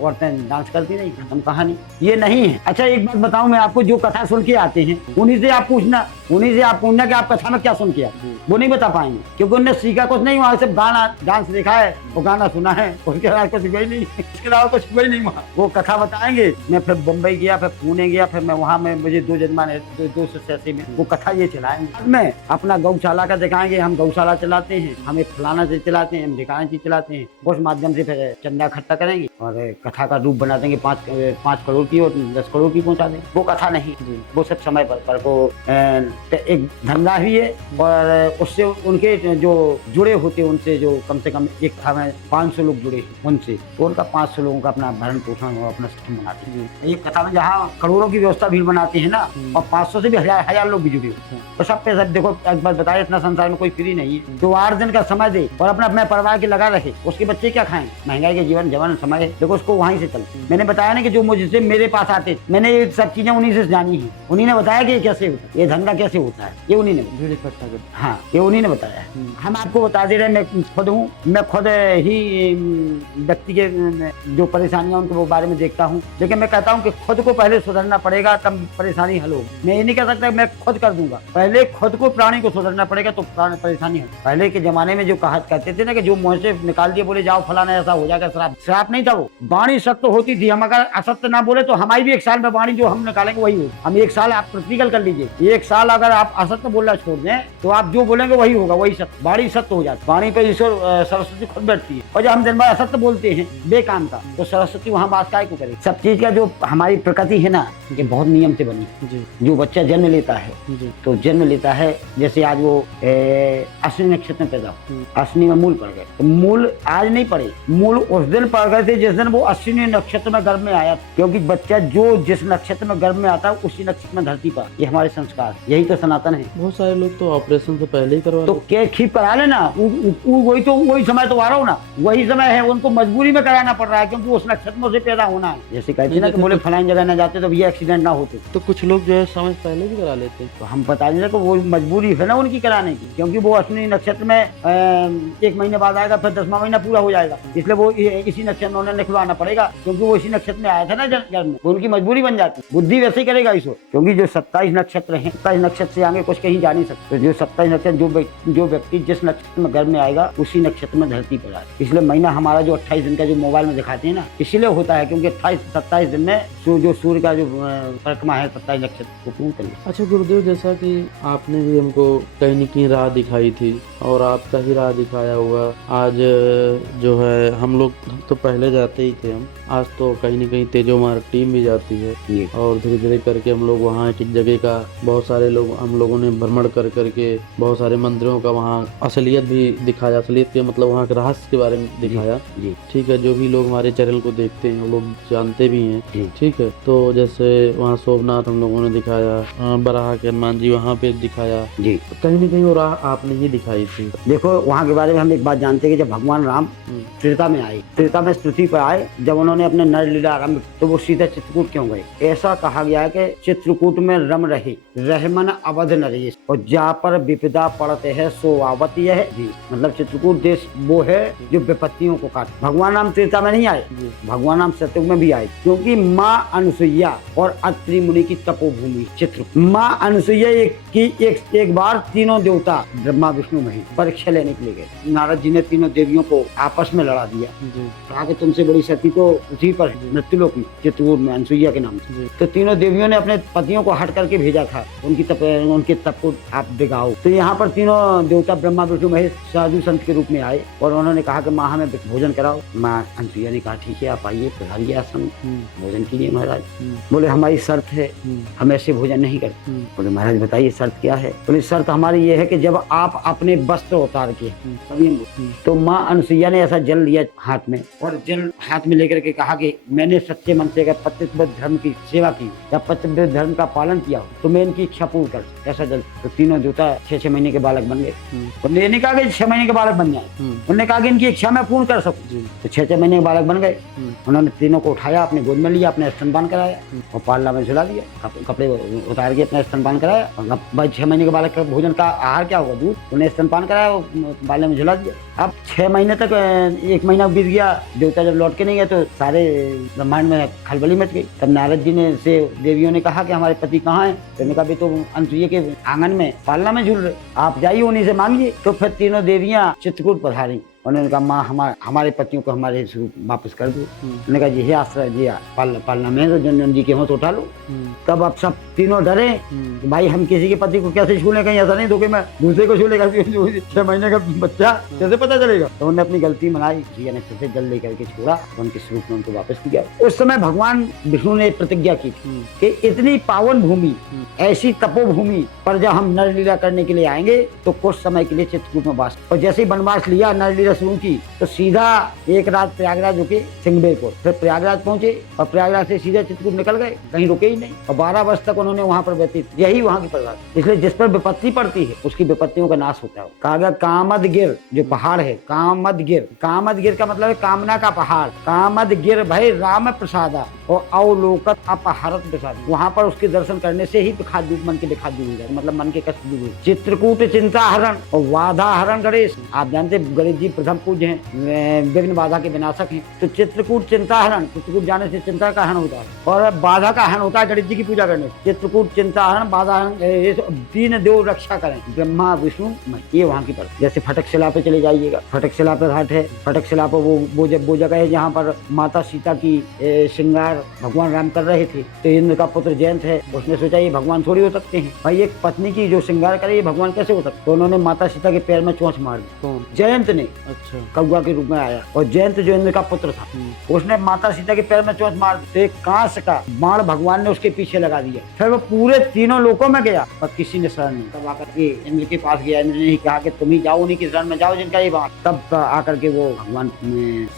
औरतें डांस करती रही, खत्म कहानी। ये नहीं है। अच्छा एक बात बताऊं मैं आपको, जो कथा सुन के आते हैं उन्हीं से आप पूछना कि आप कथा में क्या सुन के आते, वो नहीं बता पाएंगे, क्योंकि उन्होंने सीखा कुछ नहीं। वहाँ सिर्फ गाना डांस देखा है, वो गाना सुना है, उसके अलावा कुछ हुआ ही नहीं, इसके अलावा कुछ हुआ ही नहीं। वहाँ वो कथा बताएंगे। मैं फिर बम्बई गया, फिर पुणे गया, फिर मैं वहाँ में मुझे 2 जजमान है, 2 से में वो कथा ये चलाएंगे। मैं अपना गौशाला का दिखाएंगे, हम गौशाला चलाते हैं, हम एक फलाना चीज चलाते हैं, हम ढिकाना चीज चलाते हैं। उस माध्यम से फिर चंदा इकट्ठा करेंगे और कथा का रूप बना देंगे। 5 करोड़ की और 10 करोड़ की पहुँचा देंगे। वो कथा नहीं, वो सब समय पर वो एक धंधा ही है। और उससे उनके जो जुड़े होते उनसे जो कम से कम एक था में 500 लोग जुड़े उनसे, तो उनका 500 लोगों का अपना भरण पोषण और अपना सिस्टम बनाते हैं। एक कथा में जहाँ करोड़ों की व्यवस्था भी बनाते हैं ना, और 500 से भी हजार लोग भी जुड़े होते हैं। तो सब पे सब देखो, एक बार बताया, इतना संसार में कोई फ्री नहीं है। तो 8 दिन का समय दे और अपने परिवार के लगा रखे, उसके बच्चे क्या खाएं? महंगाई के जीवन जवान समय है, देखो उसको वहीं से चल। मैंने बताया ना कि जो मुझसे मेरे पास आते, मैंने ये सब चीजें उन्हीं से जानी है। उन्हीं ने बताया कि ये कैसे होता है, ये धंधा कैसे होता है, ये उन्हीं ने। हाँ, ये उन्हीं ने बताया। हम आपको बता दे रहे हैं, मैं खुद हूँ, मैं खुद ही व्यक्ति के जो परेशानियां उनके वो बारे में देखता हूँ। लेकिन मैं कहता हूँ कि खुद को पहले सुधरना पड़ेगा, तब परेशानी हल होगी। मैं ये नहीं कह सकता मैं खुद कर दूंगा, पहले खुद को प्राणी को सुधरना पड़ेगा तो परेशानी हल। पहले के जमाने में जो कहते थे ना कि जो मुंह से निकाल दिए, बोले जाओ फलाना ऐसा हो जाएगा, श्राप नहीं था वो, वाणी सत्य होती थी। हम अगर असत्य ना बोले तो हमारी भी 1 साल में वाणी जो हम निकालेंगे वही होगी। हम 1 साल आप प्रैक्टिकल कर लीजिए, 1 साल अगर आप असत्य बोलना छोड़ दें तो आप जो बोलेंगे वही होगा, वही सत्य, वाणी सत्य हो जाती। वाणी पे ईश्वर सरस्वती खुद बैठती है। और जब हम दिन भर असत्य बोलते हैं बेकाम का, तो सरस्वती वहाँ वास काय को करेगी। सब चीज का जो हमारी प्रकृति है ना, ये बहुत नियम से बनी है। जो बच्चा जन्म लेता है तो जन्म लेता है, जैसे आज वो अश्विनी नक्षत्र में पैदा हो, अश्विनी में मूल पड़ गए, तो मूल आज नहीं पड़े, मूल उस दिन पड़ गए थे जिस दिन वो अश्विनी नक्षत्र में गर्भ में आया। क्योंकि बच्चा जो जिस नक्षत्र में गर्भ में आता है उसी नक्षत्र में धरती पर, ये हमारे संस्कार, यही तो सनातन है। बहुत सारे लोग तो ऑपरेशन से पहले ही करवा, तो क्या खींच करा लेना, वही समय तो आ रहा हो ना, वही समय है, उनको मजबूरी में कराना पड़ रहा है, क्योंकि उस नक्षत्र में से पैदा होना है। जैसे कहते ना कि बोले फलानी जगह न जाते तो ये एक्सीडेंट ना होते, तो कुछ लोग जो है समय पहले भी करा लेते। तो हम बता दें कि वो मजबूरी है ना उनकी कराने की, क्योंकि वो अश्विनी नक्षत्र में 1 महीने बाद आएगा, फिर 10वां महीना पूरा हो जाएगा, इसलिए वो इसी नक्षत्र में उन्हें निकलवाना पड़ेगा, क्योंकि वो इसी नक्षत्र में आया था ना जन्म में, उनकी मजबूरी बन जाती। बुद्धि वैसे ही करेगा इसको, क्योंकि जो 27 नक्षत्र है, 27 नक्षत्र से आगे कुछ कहीं जा नहीं सकते। जो 27 नक्षत्र, जो व्यक्ति जिस नक्षत्र में गर्भ में आएगा उसी नक्षत्र में धरती पर आए। इसलिए महीना हमारा जो 28 दिन का जो मोबाइल में दिखाते हैं ना, इसलिए होता है क्योंकि 27 दिन में जो सूर्य का जो परिक्रमा है 27 नक्षत्र को पूर्ण कर लिया। अच्छा गुरुदेव, जैसा कि आपने भी हमको कहीं न कहीं राह दिखाई थी और आपका ही राह दिखाया हुआ आज जो है, हम लोग तो पहले जाते ही थे, हम आज तो कहीं न कहीं तेजो मार्ग टीम भी जाती है, और धीरे धीरे करके हम लोग वहाँ एक जगह का बहुत सारे लोग हम लोगों ने भ्रमण कर करके बहुत सारे मंदिरों का वहाँ असलियत भी दिखाया, असलियत के मतलब वहाँ के रहस्य के बारे में दिखाया। ठीक है, जो भी लोग हमारे चैनल को देखते हैं वो लोग जानते भी हैं। ठीक है, तो जैसे वहाँ सोमनाथ हम लोगों ने दिखाया, बराह के हनुमान जी वहाँ पे दिखाया जी, कहीं न कहीं वो राह आपने ही दिखाई थी। देखो वहाँ के बारे में हम एक बात जानते हैं कि जब भगवान राम त्रेता में आए, त्रेता में पृथ्वी पर आए, जब उन्होंने अपने नर लीला आरंभ, तो वो सीधा चित्रकूट क्यों गए? ऐसा कहा गया है कि चित्रकूट में रम रहे रहमन अवध नरेश, और जहाँ पर विपदा पड़ते है सो आवत यह है जी, मतलब चित्रकूट देश वो है जो विपत्तियों को काट। भगवान राम त्रेता में नहीं आए, भगवान राम सतयुग में भी आए, क्योंकि माँ अनुसुईया और अत्रि मुनि की तपोभूमि चित्रकूट। माँ अनुसुईया एक बार तीनों देवता ब्रह्मा विष्णु महेश परीक्षा लेने के लिए गए। नारद जी ने तीनों देवियों को आपस में लड़ा दिया, कहा कि तुमसे बड़ी सती तो उसी पर मृत्युलोक में चित्रकूट में अनुसुईया के नाम से। तो तीनों देवियों ने अपने पतियों को हट करके भेजा था, उनके तप को आप दिखाओ। तो यहाँ पर तीनों देवता ब्रह्मा विष्णु महेश साधु संत के रूप में आए और उन्होंने कहा कि माँ हमें भोजन कराओ। माँ अनुसुईया ने कहा ठीक है आप आइए, पधारिए आश्रम भोजन कीजिए महाराज। बोले हमारी शर्त है, हम ऐसे भोजन नहीं करते। बोले महाराज बताइए शर्त क्या है? बोले शर्त हमारी ये है कि जब आप अपने वस्त्र उतार के तभी, तो माँ अनुसुईया ने ऐसा जल लिया हाथ में और जल हाथ में लेकर के कहा कि मैंने सच्चे मन से अगर पतिव्रत धर्म की सेवा की या पतिव्रत धर्म का पालन किया हो तो मैं इनकी इच्छा पूर्ण कर। ऐसा जल तो तीनों देवता 6-6 महीने के बालक बन गए। उन्होंने नहीं कहा कि 6 महीने के बालक बन जाए, उन्होंने कहा कि इनकी इच्छा मैं पूर्ण कर सकूं। तो 6-6 महीने के बालक बन गए। उन्होंने तीनों को उठाया, अपने गोद में लिया, अपने स्तनपान कराया और पालना में झुला दिया, कपड़े उतार के अपना स्तनपान कराया। और भाई 6 महीने के बालक का भोजन का आहार क्या होगा, दूध, उन्हें स्तनपान कराया, पालने में झुला दिया। अब 6 महीने तक 1 महीना बीत गया, देवता जब लौट के नहीं गए तो सारे ब्रह्मांड में खलबली मच गई। तब नारद जी ने से देवियों ने कहा कि हमारे पति कहाँ हैं? तो उन्होंने कहा भी तो अनसुईया के आंगन में पालना में झूल रहे, आप जाइए उन्हीं से मांगिए। तो फिर तीनों देवियां चित्रकूट पधारी। उन्होंने कहा माँ हमारे पतियों को हमारे स्वरूप वापस कर दो। उन्होंने कहा ये आश्रय जी पालना में तो जन जी के हों तो उठा लो। तब अब सब तीनों डरे भाई हम किसी के पति को कैसे छू ले, कहीं ऐसा नहीं तो कि मैं दूसरे को छू लेगा, 6 महीने का बच्चा कैसे पता चलेगा। तो उन्होंने अपनी गलती मनाई, ने फिर से जल लेकर के छोड़ा, उनके स्वरूप में उनको वापस किया। उस समय भगवान विष्णु ने प्रतिज्ञा की थी कि इतनी पावन भूमि, ऐसी तपोभूमि पर जब हम नरलीला करने के लिए आएंगे तो कुछ समय के लिए चित्रकूट में वास। और जैसे ही वनवास लिया, नरलीला शुरू की, तो सीधा एक रात प्रयागराज रुके सिंहबेरपुर, फिर प्रयागराज पहुंचे और प्रयागराज से सीधा चित्रकूट निकल गए, कहीं रुके ही नहीं। और 12 वर्ष तक उन्होंने वहां पर व्यतीत, यही वहां की परिवार। इसलिए जिस पर विपत्ति पड़ती है उसकी विपत्तियों का नाश होता है। कहा गया कामदगिर जो पहाड़ है, कामदगिर, कामदगिर का मतलब है कामना का पहाड़। कामदगिर भय राम प्रसादा और अवलोकत अपहरत प्रसाद, वहां पर उसके दर्शन करने से ही मन के दिखा दूर हो जाए, मतलब मन के कष्ट दूर हो। चित्रकूट चिंता हरण और बाधा हरण गणेश, आप जानते गणेश जी प्रथम पूज्य हैं, विघ्न बाधा के विनाशक हैं। तो चित्रकूट चिंता हरण, चित्रकूट जाने से चिंता का हरण होता है और बाधा का हरण होता है गणेश जी की पूजा करने से। चित्रकूट चिंता हरण, बाधा हरण, तीन देव रक्षा करें, ब्रह्मा विष्णु ये वहाँ की पर। जैसे फटक शिला पे चले जाइएगा, फटक शिला पे घाट है, फटक शिला पे वो जगह है जहाँ पर माता सीता की श्रृंगार भगवान राम कर रहे थे। तो इंद्र का पुत्र जयंत है, उसने सोचा ये भगवान थोड़ी हो सकते हैं भाई, एक पत्नी की जो श्रृंगार करे ये भगवान कैसे हो सकते। तो उन्होंने माता सीता के पैर में चोंच मार दी, जयंत ने, अच्छा, कौआ के रूप में आया। और जयंत जो इंद्र का पुत्र था, उसने माता सीता के पैर में चोंच मार दी। तो एक कांस का बाण भगवान ने उसके पीछे लगा दिया। फिर वो पूरे तीनों लोकों में गया पर किसी ने शरण नहीं। तब आकर के इंद्र के पास गया, इंद्र ने कहा कि तुम ही जाओ, उन्हीं की शरण में जाओ जिनका ये बाण। तब आकर के वो भगवान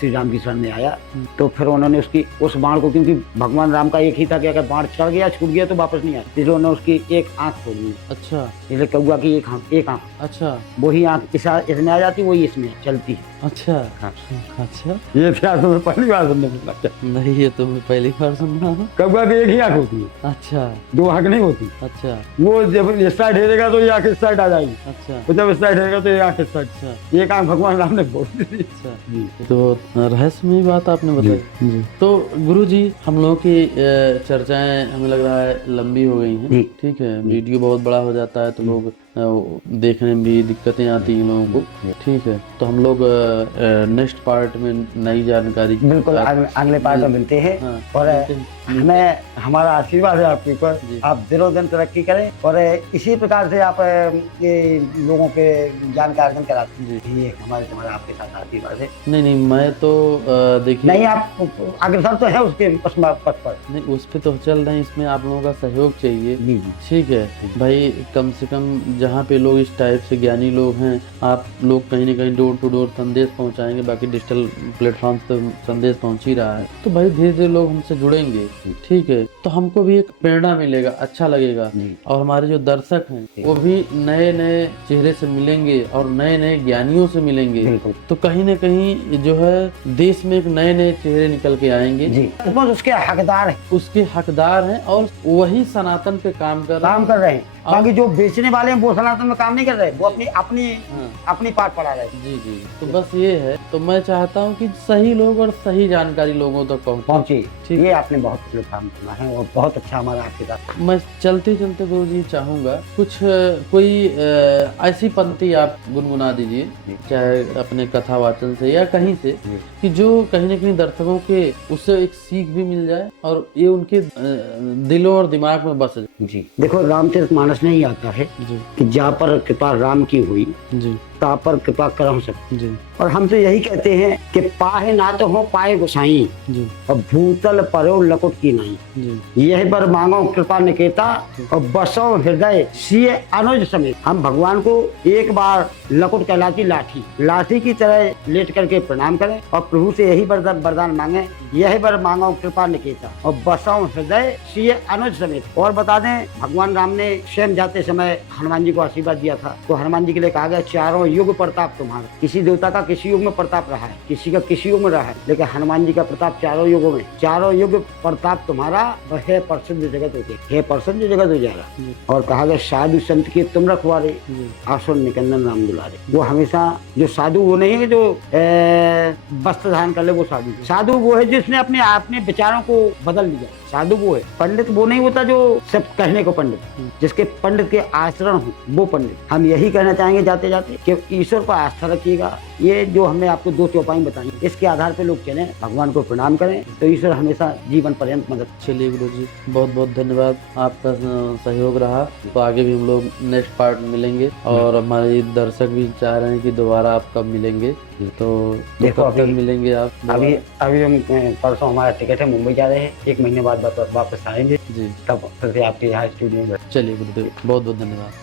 श्री राम की शरण में आया। तो फिर उन्होंने उसकी उस बाण को, क्योंकि भगवान राम का एक ही था कि अगर बाण चढ़ गया छूट गया तो वापस नहीं आया, इसलिए उन्होंने उसकी एक आंख खोल दी। अच्छा, इसलिए कौआ की एक आंख, अच्छा, वही आंख इसमें आ जाती, वही इसमें चलती है। अच्छा, हाँ। अच्छा, ये क्या तुम्हें पहली बार सुनने को मिला? नहीं, ये तो मैं पहली बार सुन रहा हूँ। कौआ की एक ही आंख होती है। अच्छा, 2 आंख नहीं होती। अच्छा, वो जब इस साइड हेरेगा तो ये आंख इस साइड आ जाएगी। अच्छा, तो जब इस साइड हेरेगा तो ये आंख इस साइड। अच्छा, एक आंख भगवान राम ने खोल दी। अच्छा जी, तो रहस्यमयी बात आपने बताई जी। तो गुरु जी, हम लोगों की चर्चाएं हमें लग रहा है लंबी हो गई हैं, ठीक है, वीडियो बहुत बड़ा हो जाता है तो लोग देखने में भी दिक्कतें आती हैं लोगों को, ठीक है। तो हम लोग नेक्स्ट पार्ट में नई जानकारी बिल्कुल अगले पार्ट में मिलते हैं। हाँ, और हमें हमारा आशीर्वाद है आपके ऊपर, आप दिनों दिन तरक्की करें और इसी प्रकार से आप ये लोगों के जानकारी कराते हैं। ये हमारे आपके साथ आशीर्वाद है। नहीं, मैं तो देखिए, नहीं आप अग्रसर तो है उसके पथ पर, नहीं उस पे तो चल रहे हैं, इसमें आप लोगों का सहयोग चाहिए, ठीक है भाई। कम से कम जहाँ पे लोग इस टाइप से ज्ञानी लोग हैं, आप लोग कहीं न कहीं डोर टू डोर संदेश पहुँचाएंगे, बाकी डिजिटल प्लेटफॉर्म पे संदेश पहुँच ही रहा है, तो भाई धीरे धीरे लोग हमसे जुड़ेंगे, ठीक है। तो हमको भी एक प्रेरणा मिलेगा, अच्छा लगेगा, और हमारे जो दर्शक हैं वो भी नए नए चेहरे से मिलेंगे और नए नए ज्ञानियों से मिलेंगे, तो कहीं न कहीं जो है देश में एक नए नए चेहरे निकल के आएंगे, उसके हकदार हैं और वही सनातन पे काम कर रहे हैं। बाकी जो बेचने वाले हैं वो सनातन में काम नहीं कर रहे, वो अपनी पाठ पढ़ा रहे हैं। जी जी, तो बस ये है। तो मैं चाहता हूँ कि सही लोग और सही जानकारी लोगों तक पहुँचे। ये आपने बहुत काम किया है और बहुत अच्छा हमारा आपके साथ। मैं चलते चलते गुरु जी चाहूँगा कोई ऐसी पंक्ति आप गुनगुना दीजिए, चाहे अपने कथा वाचन से या कहीं से, कि जो कहीं न कहीं दर्शकों के उससे एक सीख भी मिल जाए और ये उनके दिलों और दिमाग में बस जाए। जी देखो, रामचरितमानस में ही आता है कि जहाँ पर कृपा राम की हुई ता पर कृपा करहु सब। जी और हम तो यही कहते हैं कि पाहे ना तो हो पाए गोसाई, जी और भूतल परो लकुट की नहीं। जी यही बर मांगो कृपा निकेता, और बसो हृदय सिए अनुज समेत। हम भगवान को एक बार लकुट कहलाती लाठी की तरह लेट करके प्रणाम करें और प्रभु से यही वरदान मांगे, यही बर मांगो कृपा निकेता और बसो हृदय सिए अनुज समेत। और बता दें, भगवान राम ने स्वयं जाते समय हनुमान जी को आशीर्वाद दिया था, तो हनुमान जी के लिए कहा गया चारों युग प्रताप तुम्हारा। किसी देवता का किसी युग में प्रताप रहा है, किसी का किसी युग में रहा है, लेकिन हनुमान जी का प्रताप चारों युगों में, चारों युग प्रताप तुम्हारा और है प्रसिद्ध जगत होते, है प्रसिद्ध जगत हो जाएगा। और कहा गया साधु संत के तुम रखवारे, आसुर निकंदन राम दुलारे। वो हमेशा जो साधु वो नहीं है जो वस्त्र धारण कर ले वो साधु वो है जिसने अपने विचारों को बदल लिया। साधु वो है, पंडित वो नहीं होता जो सब कहने को पंडित, जिसके पंडित के आचरण हो वो पंडित। हम यही कहना चाहेंगे जाते जाते कि ईश्वर पर आस्था रखिएगा। ये जो हमने आपको 2 चौपाई बताई, इसके आधार पे लोग चलें, भगवान को प्रणाम करें, तो ईश्वर हमेशा जीवन पर्यंत मदद। चलिए गुरु जी, बहुत बहुत धन्यवाद, आपका सहयोग रहा। तो आगे भी हम लोग नेक्स्ट पार्ट मिलेंगे और हमारे दर्शक भी चाह रहे हैं कि दोबारा आप कब मिलेंगे, तो देखो कब तक अभी मिलेंगे आप? अभी हम परसों हमारा टिकट है, मुंबई जा रहे हैं, 1 महीने बाद वापस आएंगे, जी तब फिर से आपके यहाँ स्टूडियो में। चलिए गुरुदेव, बहुत बहुत धन्यवाद।